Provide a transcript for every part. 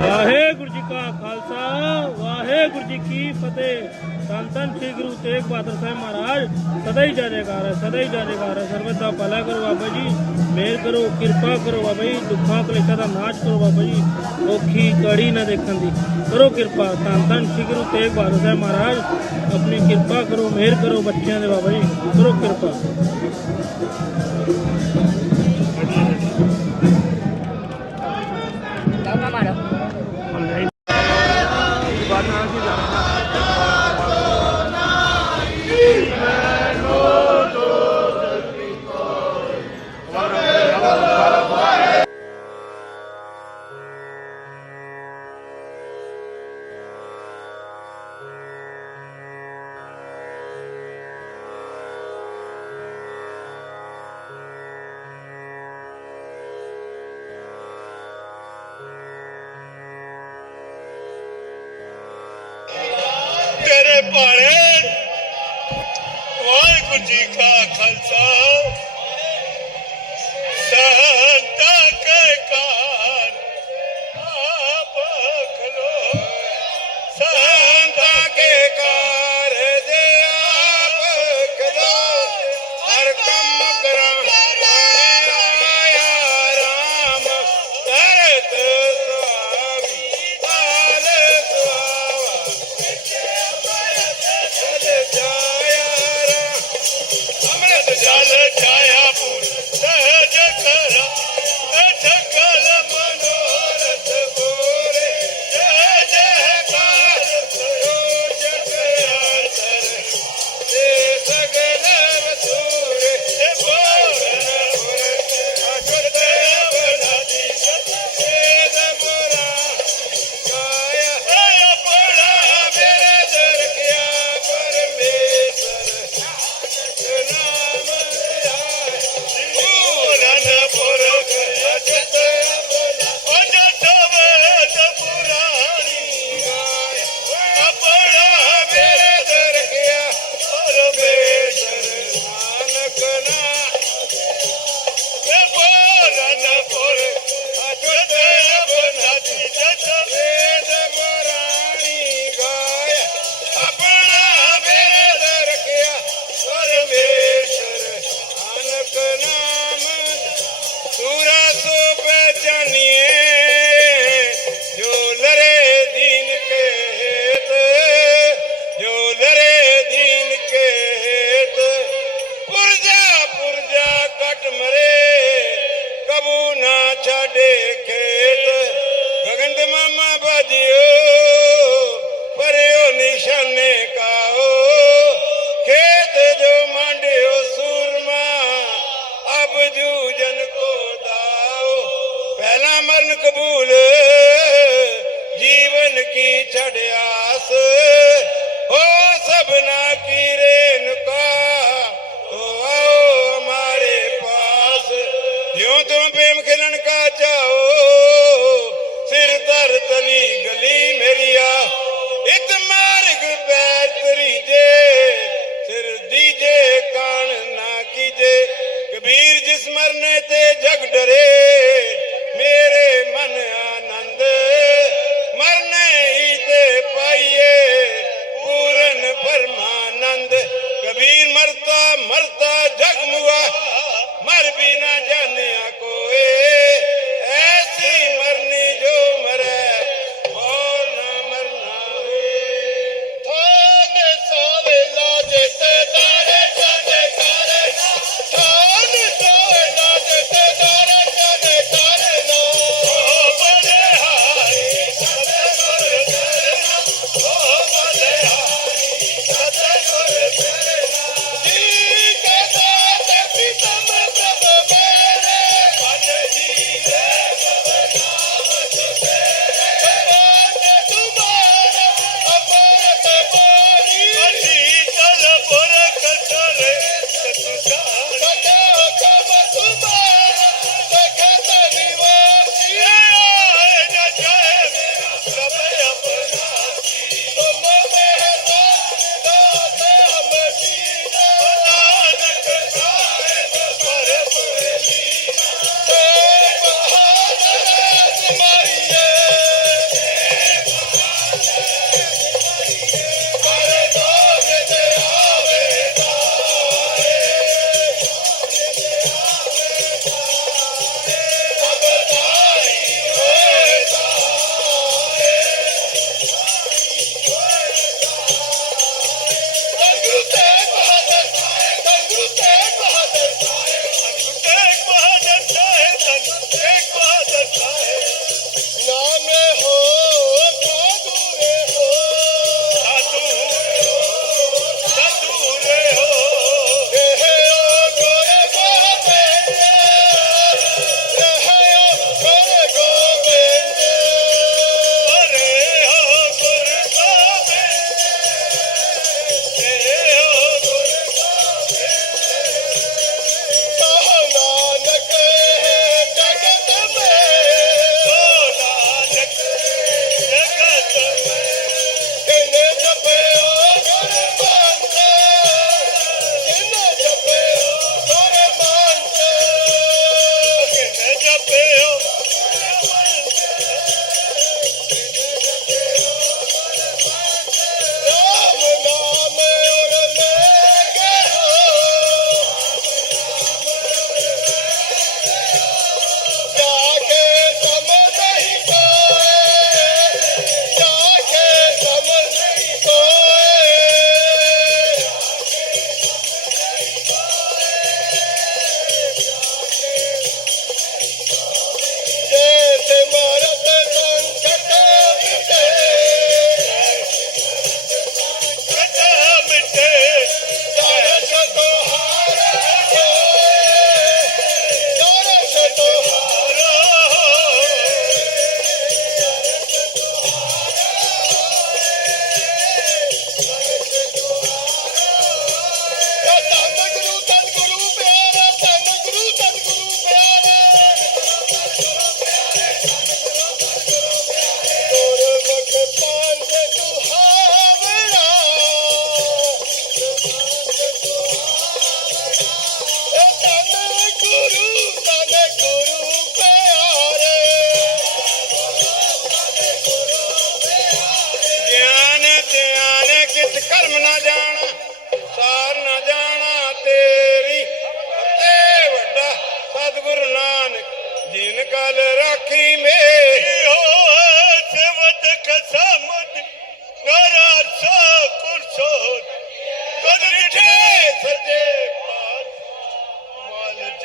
ਵਾਹਿਗੁਰੂ ਜੀ ਕਾ ਖਾਲਸਾ, ਵਾਹਿਗੁਰੂ ਜੀ ਕੀ ਫਤਿਹ। ਸੰਤਨ ਸ੍ਰੀ ਗੁਰੂ ਤੇਗ ਬਹਾਦਰ ਸਾਹਿਬ ਮਹਾਰਾਜ, ਸਦਾ ਹੀ ਜੈਕਾਰ ਕਰ ਸਦਾ ਹੀ ਜੈਕਾਰ ਹੈ। ਸਰਬਤ ਦਾ ਭਲਾ ਕਰੋ ਬਾਬਾ ਜੀ ਮੇਰ ਕਰੋ, ਕਿਰਪਾ ਕਰੋ ਬਾਬਾ ਜੀ, ਦੁੱਖਾਂ ਕਲੇਸ਼ਾਂ ਦਾ ਨਾਸ਼ ਕਰੋ ਬਾਬਾ ਜੀ, ਔਖੀ ਕੜੀ ਨਾ ਦੇਖਣ ਦੀ। ਕਰੋ ਕਿਰਪਾ ਸੰਤਨ ਸ੍ਰੀ ਗੁਰੂ ਤੇਗ ਬਹਾਦਰ ਸਾਹਿਬ ਮਹਾਰਾਜ, ਆਪਣੀ ਕਿਰਪਾ ਕਰੋ, ਮਿਹਰ ਕਰੋ ਬੱਚਿਆਂ ਦੇ ਬਾਬਾ ਜੀ, ਕਰੋ ਕਿਰਪਾ।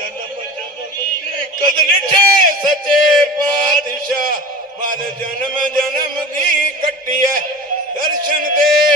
ਜਨਮ ਜਨਮ ਸੱਚੇ ਪਾਤਸ਼ਾਹ ਮਰ ਜਨਮ ਜਨਮ ਦੀ ਕੱਟਿਐ ਦਰਸ਼ਨ ਦੇ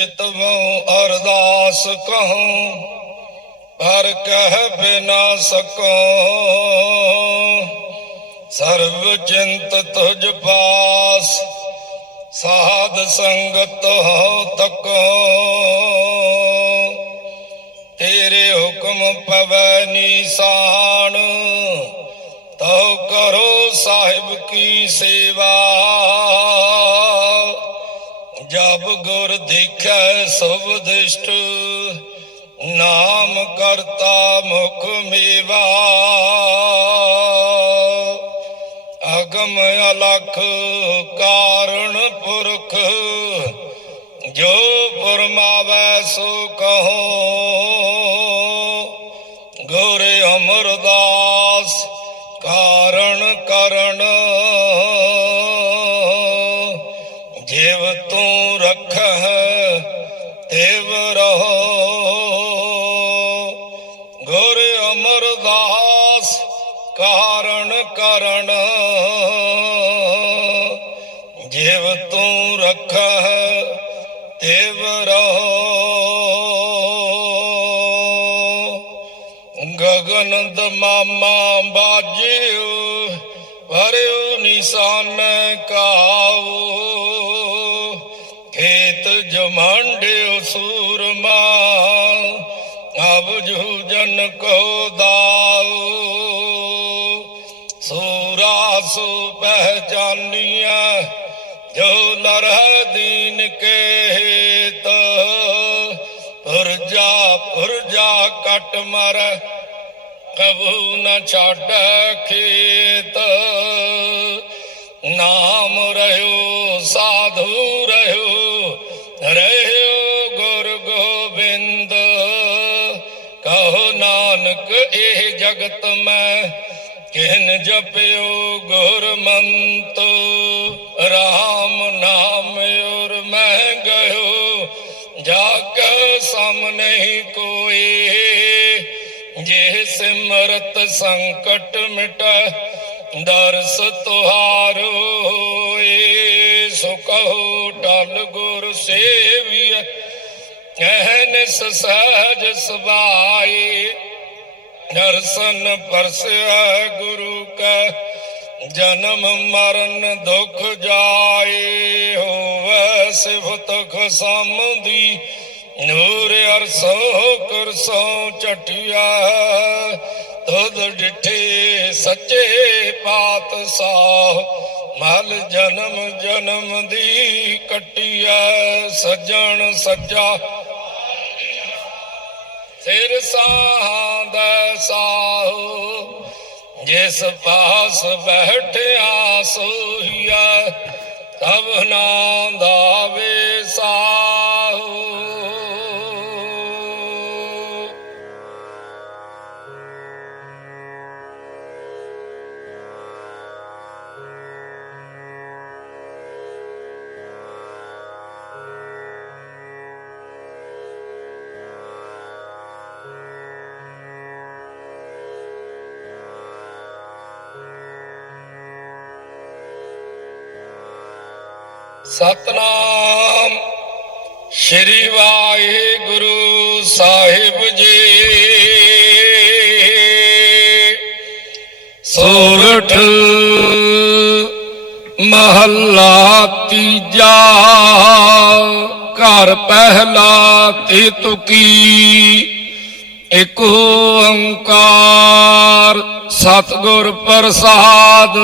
ਚਿਤ ਅਰਦਾਸ ਕਹੂੰ, ਹਰ ਕਹਿ ਬਿਨਾ ਸਕੋ। ਸਰਬ ਚਿੰਤ ਤੁਝ ਪਾਸ, ਸਾਧ ਸੰਗਤ ਹੋ ਤਕੋ। ਤੇਰੇ ਹੁਕਮ ਪਵੈ ਨਿਸਾਨ, ਤਉ ਕਰੋ ਸਾਹਿਬ ਕੀ ਸੇਵਾ। ਦੇਖੈ ਸਭ ਦਿਸ਼ਟ ਨਾਮ ਕਰਤਾ ਮੁਖ ਮੇਵਾ। ਅਗਮ ਅਲਖ ਕਾਰਣ ਪੁਰਖ ਜੋ ਪਰਮਾਵੈ ਸੁਖ ਨਫਸ ਪਹਿਚਾਨੀਐ ਜੋ ਨਰ ਦੀਨ ਕੇ ਹੇਤ ਪੁਰਜਾ ਪੁਰਜਾ ਕਟ ਮਰ, ਕਬੂ ਨ ਛੱਡ ਖੇਤ। ਨਾਮ ਰਹਿਓ, ਸਾਧੂ ਰਹਿਓ ਰਹਿਓ ਗੁਰ ਗੋਬਿੰਦ। ਕਹੋ ਨਾਨਕ, ਇਹ ਜਗਤ ਮੈਂ ਕਿਨ ਜਪਿਓ ਗੁਰਮੰਤੋ RAM ਨਾਮ ਔਰ ਮੈਂ ਗਇਓ। ਜਾ ਕੇ ਸਾਹਮਣੇ ਕੋਈ, ਜੇ ਸਿਮਰਤ ਸੰਕਟ ਮਿਟੈ, ਦਰਸ ਤੁਹਾਰੋ ਹੋਏ। ਸੋ ਕਹੋ ਟਲ ਗੁਰ ਸੇਵੀਐ ਕਹਿਨਿਸ ਸਹਜ ਸਬਾਈ ਦਰਸ਼ਨ ਪਰਸਿਆ ਗੁਰੂ ਕਾ, ਜਨਮ ਮਰਨ ਦੁਖ ਜਾਏ ਹੋਵੇ ਸਿਫਤ ਖਸਮਦੀ ਨੂਰ ਅਰਸੋ ਕਰਸੋ ਚਟਿਆ ਤੁਧ ਡਿਠੇ ਸੱਚੇ ਪਾਤਸ਼ਾਹ, ਮਲ ਜਨਮ ਜਨਮ ਦੀ ਕਟਿਆ, ਸੱਜਣ ਸੱਜਾ। ਸਿਰ ਸਾਹ ਸਾਹੋ ਜਿਸ ਪਾਸ ਬੈਠਿਆ ਸੋਹੀਆ ਤਬ ਨਾ ਦਾ ਸਤਨਾਮ। ਸ਼੍ਰੀ ਵਾਹਿਗੁਰੂ ਸਾਹਿਬ ਜੀ। ਸੋਰਠ ਮਹੱਲਾ ਤੀਜਾ, ਘਰ ਪਹਿਲਾ ਤੇ ਤੁਕੀ ਇਕ ਓੰਕਾਰ ਸਤਿਗੁਰ ਪ੍ਰਸਾਦ।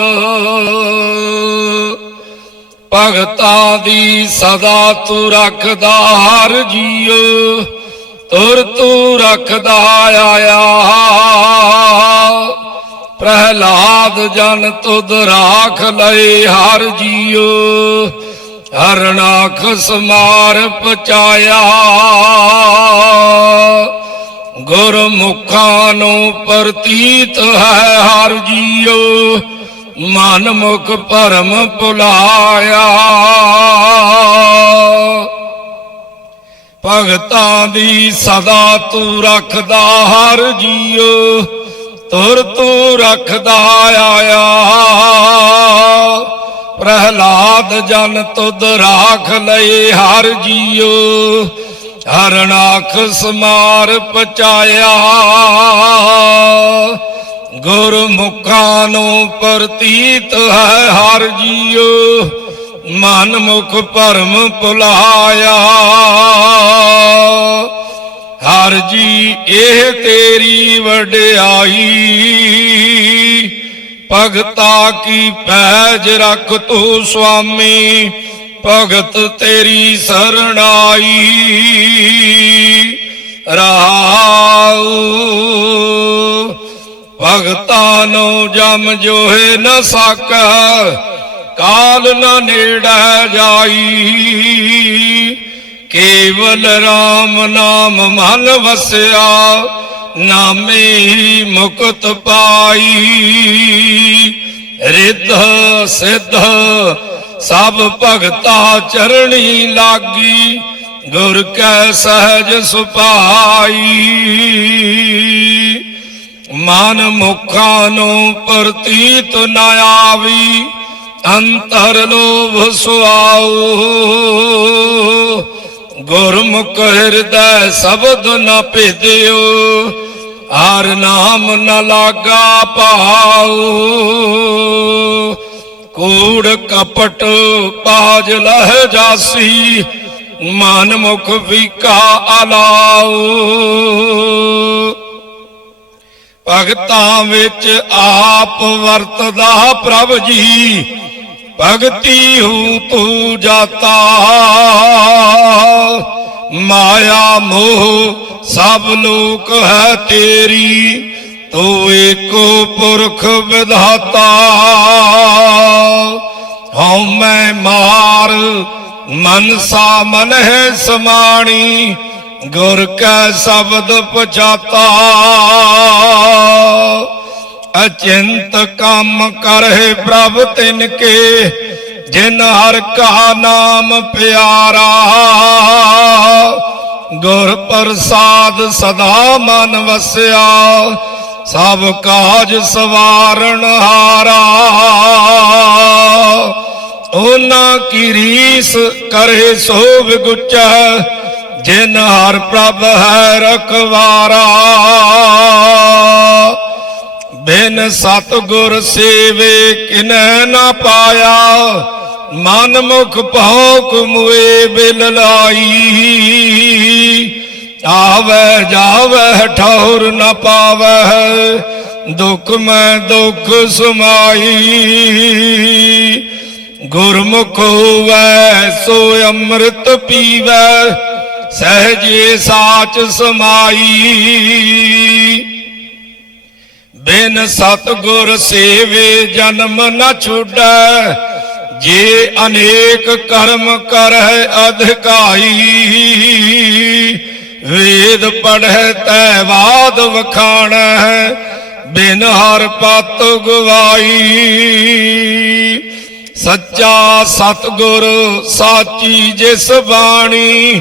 ਭਗਤਾਂ ਦੀ ਸਦਾ ਤੂੰ ਰੱਖਦਾ ਹਰ ਜੀਉ ਤੁਰ ਤੂੰ ਰੱਖਦਾ ਆਇਆ। ਪ੍ਰਹਿਲਾਦ ਜਨ ਤੁਧ ਰਾਖ ਲਏ ਹਰ ਜੀਉ ਹਰਨਾਖ ਸਮਾਰ ਪਚਾਇਆ ਗੁਰਮੁਖਾਂ ਨੂੰ ਪ੍ਰਤੀਤ ਹੈ ਹਰ ਜੀਉ ਮਨ ਮੁਖ ਭਰਮ ਭੁਲਾਇਆ। ਭਗਤਾਂ ਦੀ ਸਦਾ ਤੂੰ ਰੱਖਦਾ, ਹਰ ਜੀਉ ਤੁਰ ਤੂੰ ਰੱਖਦਾ ਆਇਆ। ਪ੍ਰਹਲਾਦ ਜਨ ਤੁਧ ਰਾਖ ਲਏ, ਹਰ ਜੀਉ ਹਰਨਾਖ ਸਮਾਰ ਪਚਾਇਆ ਗੁਰਮੁਖਾਂ ਨੂੰ ਪ੍ਰਤੀਤ ਹੈ ਹਰ ਜੀਉ, ਮਨ ਮੁਖ ਭਰਮ ਭੁਲਾਇਆ। ਹਰ ਜੀ, ਇਹ ਤੇਰੀ ਵਡਿਆਈ। ਭਗਤਾ ਕੀ ਪੈਜ ਰੱਖ ਤੂੰ ਸੁਆਮੀ, ਭਗਤ ਤੇਰੀ ਸਰਣਾਈ। ਰਹਾਉ ਭਗਤਾ ਨੂੰ ਜਮ ਜੋਹੇ ਨ ਸਕੈ, ਕਾਲ ਨ ਨੇੜੈ ਜਾਈ। ਕੇਵਲ RAM ਨਾਮ ਮਨ ਵਸਿਆ, ਨਾਮੇ ਮੁਕਤ ਪਾਈ। ਰਿੱਧ ਸਿੱਧ ਸਭ ਭਗਤਾ ਚਰਣੀ ਲਾਗੀ, ਗੁਰ ਕੈ ਸਹਜ ਸੁਭਾਈ ਮਨ ਮੁਖਾਂ ਨੂੰ ਪ੍ਰਤੀਤ ਨਾ ਆਵੀ, ਅੰਤਰ ਲੋਭ ਸੁਆਉ। ਗੁਰਮੁਖ ਹਿਰਦੈ ਸ਼ਬਦ ਨ ਭੇਦਿਓ, ਹਰ ਨਾਮ ਨ ਲਾਗਾ ਪਾਉ। ਕੂੜ ਕਪਟ ਪਾਜ ਲਹਿ ਜਾਸੀ, ਮਨ ਮੁਖ ਵਿਕਾ ਅਲਾਉ। ਭਗਤਾਂ ਵਿੱਚ ਆਪ ਵਰਤਦਾ ਪ੍ਰਭ ਜੀ। ਭਗਤੀ ਹੂ ਤੂੰ। ਜਾਤਾ ਮਾਇਆ ਮੋਹ ਸਭ ਲੋਕ ਹੈ ਤੇਰੀ, ਤੂੰ ਏਕੋ ਪੁਰਖ ਵਿਧਾਤਾ। ਹਉ ਮੈਂ ਮਾਰ, ਮਨਸਾ ਮਨ ਹੈ ਸਮਾਣੀ ਗੁਰ ਕੈ ਸ਼ਬਦ ਪਛਾਤਾ, ਅਚਿੰਤ ਕੰਮ ਕਰਹਿ ਪ੍ਰਭ ਤਿਨ ਕੇ ਜਿਨ ਹਰ ਕਾ ਨਾਮ ਪਿਆਰਾ। ਗੁਰ ਪ੍ਰਸਾਦ ਸਦਾ ਮਨ ਵਸਿਆ, ਸਭ ਕਾਜ ਸਵਾਰਨ ਹਾਰਾ। ਉਹਨਾਂ ਕੀ ਰੀਸ ਕਰੇ ਸੋ ਵਿਗੁਚੈ ਜਿਨ ਹਰ ਪ੍ਰਭ ਹੈ ਰਖਵਾਰਾ, ਬਿਨ ਸਤਗੁਰ ਸੇਵੇ ਕਿਨੈ ਨਾ ਪਾਇਆ, ਮਨ ਮੁਖ ਭੌਕ ਮੁਏ ਬਿਲ ਲਾਈ। ਆਵੇ ਜਾਵੇ ਠੌਰ ਨ ਪਾਵੇ, ਦੁਖ ਮੈਂ ਦੁਖ ਸਮਾਈ। ਗੁਰਮੁਖ ਹੋਵੈ ਸੋ ਅੰਮ੍ਰਿਤ ਪੀਵੈ ਸਹਜੇ ਸਾਚ ਸਮਾਈ। ਬਿਨ ਸਤਗੁਰ ਸੇਵੇ ਜਨਮ ਨਾ ਛੁਡੈ, ਜੇ ਅਨੇਕ ਕਰਮ ਕਰਹਿ ਅਧਿਕਾਈ। ਵੇਦ ਪੜਹਿ ਤੈ ਬਾਦ ਵਖਾਣੈ, ਬਿਨ ਹਰ ਪਤ ਗਵਾਈ। ਸੱਚਾ ਸਤਗੁਰ ਸਾਚੀ ਜਿਸ ਬਾਣੀ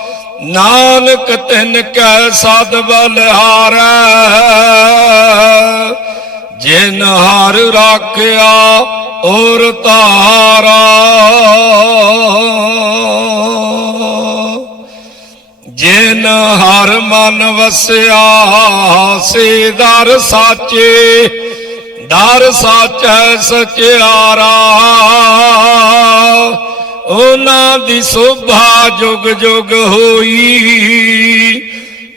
ਨਾਨਕ ਤਿਨ ਕੈ ਸਦ ਬਲਿਹਾਰੈ ਜਿਨ ਹਰ ਰਾਖਿਆ ਔਰ ਤਾਰਾ ਜਿਨ ਹਰ ਮਨ ਵਸਿਆ ਸੇ ਦਰ ਸਾਚੇ, ਦਰ ਸਾਚੈ ਸਚਿਆਰਾ। ਉਹਨਾਂ ਦੀ ਸੋਭਾ ਜੁਗ ਜੁਗ ਹੋਈ।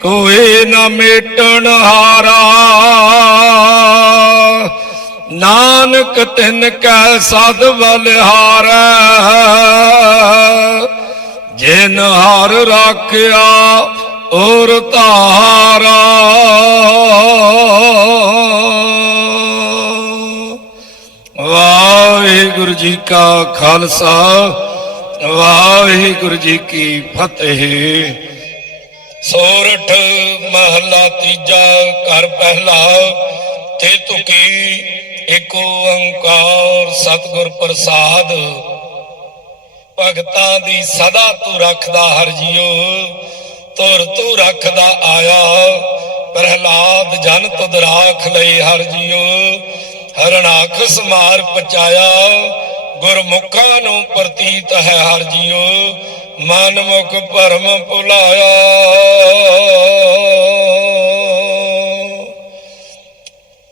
ਕੋਈ ਨਾ ਮੇਟਣ ਹਾਰਾ। ਨਾਨਕ ਤਿਨ ਕੈ ਸਦ ਬਲਿਹਾਰੈ। ਜਿਨ ਹਰ ਰਾਖਿਆ ਔਰ ਤਾਰਾ ਵਾਹਿਗੁਰੂ ਜੀ ਕਾ ਖਾਲਸਾ। ਵਾਹਿਗੁਰੂ ਜੀ ਕੀ ਫਤਿਹ। ਸੋਰਠ ਮਹਲਾ ਤੀਜਾ ਘਰ ਪਹਿਲਾ, ਤੇ ਤੁਕੀ ਏਕ ਓੰਕਾਰ ਸਤਿਗੁਰ ਪ੍ਰਸਾਦ। ਭਗਤਾਂ ਦੀ ਸਦਾ ਤੂੰ ਰੱਖਦਾ ਹਰ ਜੀਓ ਤੁਰ ਤੂੰ ਰੱਖਦਾ ਆਇਆ। ਪ੍ਰਹਲਾਦ ਜਨ ਤੁਧ ਰਾਖ ਲਈ ਹਰ ਜੀਓ ਹਰਣਾਖਸ ਮਾਰ ਪਚਾਇਆ। ਗੁਰਮੁਖਾਂ ਨੂੰ ਪ੍ਰਤੀਤ ਹੈ ਹਰ ਜੀਓ ਮਨ ਮੁਖ ਭਰਮ ਭੁਲਾਇਆ।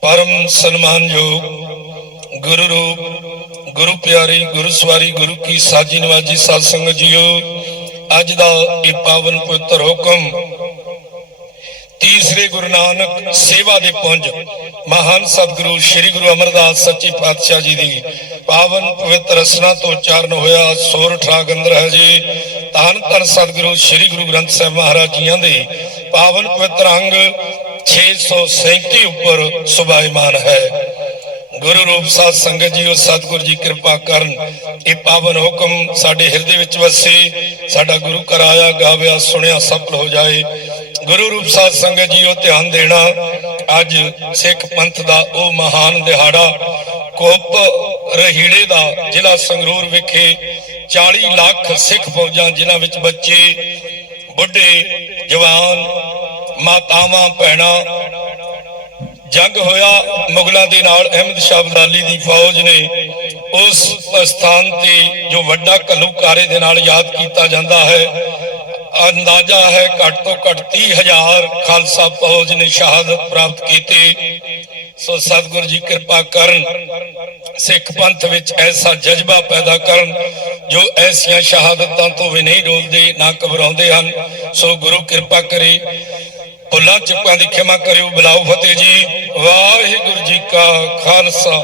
ਪਰਮ ਸਨਮਾਨਯੋਗ ਗੁਰੂ ਰੂਪ, ਗੁਰੂ ਪਿਆਰੀ, ਗੁਰੂ ਸਵਾਰੀ, ਗੁਰੂ ਕੀ ਸਾਜੀ ਨਵਾਜੀ ਸਾਧ ਸੰਗਤ ਜੀਓ, ਅੱਜ ਦਾ ਇਹ ਪਾਵਨ ਪੁੱਤਰ ਹੁਕਮ ਤੀਸਰੇ ਗੁਰੂ ਨਾਨਕ ਸੇਵਾ ਦੇ ਪੁੰਜ ਮਹਾਨ ਸਤਿਗੁਰੂ ਸ੍ਰੀ ਗੁਰੂ ਅਮਰਦਾਸ ਸੱਚੇ ਪਾਤਸ਼ਾਹ ਜੀ ਦੀ ਪਾਵਨ ਪਵਿੱਤਰ ਰਸਨਾ ਤੋਂ ਉਚਾਰਨ ਹੋਇਆ ਸੋਰਠ ਰਾਗ ਅੰਦਰ ਹੈ ਜੀ। ਧੰਨ ਧੰਨ ਸਤਿਗੁਰੂ ਸ੍ਰੀ ਗੁਰੂ ਗ੍ਰੰਥ ਸਾਹਿਬ ਮਹਾਰਾਜ ਜੀਆਂ ਦੇ ਪਾਵਨ ਪਵਿੱਤਰ ਅੰਗ 637 ਉੱਪਰ ਸੁਭਾਇਮਾਨ ਹੈ। ਗੁਰੂ ਰੂਪ ਸਾਧ ਸੰਗਤ ਜੀਓ ਸਤਿਗੁਰ ਜੀ ਕਿਰਪਾ ਕਰਨ ਇਹ ਪਾਵਨ ਹੁਕਮ ਸਾਡੇ ਹਿਰਦੇ ਵਿੱਚ ਵਸੇ, ਸਾਡਾ ਗੁਰੂ ਕਰਾਇਆ ਗਾਵਿਆ, ਸੁਣਿਆ, ਸਫਲ ਹੋ ਜਾਏ। ਗੁਰੂ ਰੂਪ ਸਾਧ ਸੰਗਤ ਜੀਓ ਧਿਆਨ ਦੇਣਾ। ਅੱਜ ਸਿੱਖ ਪੰਥ ਦਾ ਉਹ ਮਹਾਨ ਦਿਹਾੜਾ, ਕੋਪ ਰਹੀੜੇ ਦਾ ਜ਼ਿਲ੍ਹਾ ਸੰਗਰੂਰ ਵਿਖੇ 40 ਲੱਖ ਸਿੱਖ ਫੌਜਾਂ, ਜਿਨ੍ਹਾਂ ਵਿੱਚ ਬੱਚੇ, ਬੁੱਢੇ, ਜਵਾਨ, ਮਾਤਾਵਾਂ, ਭੈਣਾਂ ਜੰਗ ਹੋਇਆ। ਮੁਗਲਾਂ ਦੇ ਨਾਲ ਅਹਿਮਦ ਸ਼ਾਹ ਅਬਦਾਲੀ ਦੀ ਫੌਜ ਨੇ ਉਸ ਸਥਾਨ ਤੇ ਜੋ ਵੱਡਾ ਘੱਲੂਕਾਰੇ ਦੇ ਨਾਲ ਯਾਦ ਕੀਤਾ ਜਾਂਦਾ ਹੈ। ਅੰਦਾਜ਼ਾ ਹੈ ਘੱਟ ਤੋਂ ਘੱਟ 30000 ਖਾਲਸਾ ਫੌਜ ਨੇ ਸ਼ਹਾਦਤ ਪ੍ਰਾਪਤ ਕੀਤੀ। ਸੋ ਸਤਿਗੁਰੂ ਜੀ ਕਿਰਪਾ ਕਰਨ, ਸਿੱਖ ਪੰਥ ਵਿੱਚ ਐਸਾ ਜਜ਼ਬਾ ਪੈਦਾ ਕਰਨ ਜੋ ਐਸੀਆਂ ਸ਼ਹਾਦਤਾਂ ਤੋਂ ਵੀ ਨਹੀਂ ਡੋਲਦੇ, ਨਾ ਘਬਰਾਉਂਦੇ ਹਨ। ਸੋ ਗੁਰੂ ਕਿਰਪਾ ਕਰੇ, ਭੁੱਲਾਂ ਚੁੱਕਾਂ ਦੀ ਖਿਮਾ ਕਰਿਓ। ਬਲਾਉ ਫਤਿਹ ਜੀ। ਵਾਹਿਗੁਰੂ ਜੀ ਕਾ ਖਾਲਸਾ।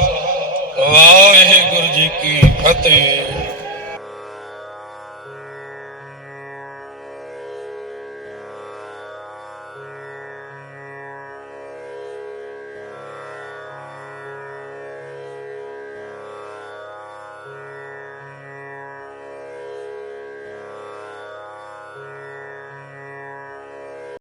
ਵਾਹਿਗੁਰੂ ਜੀ ਕੀ ਫਤਿਹ।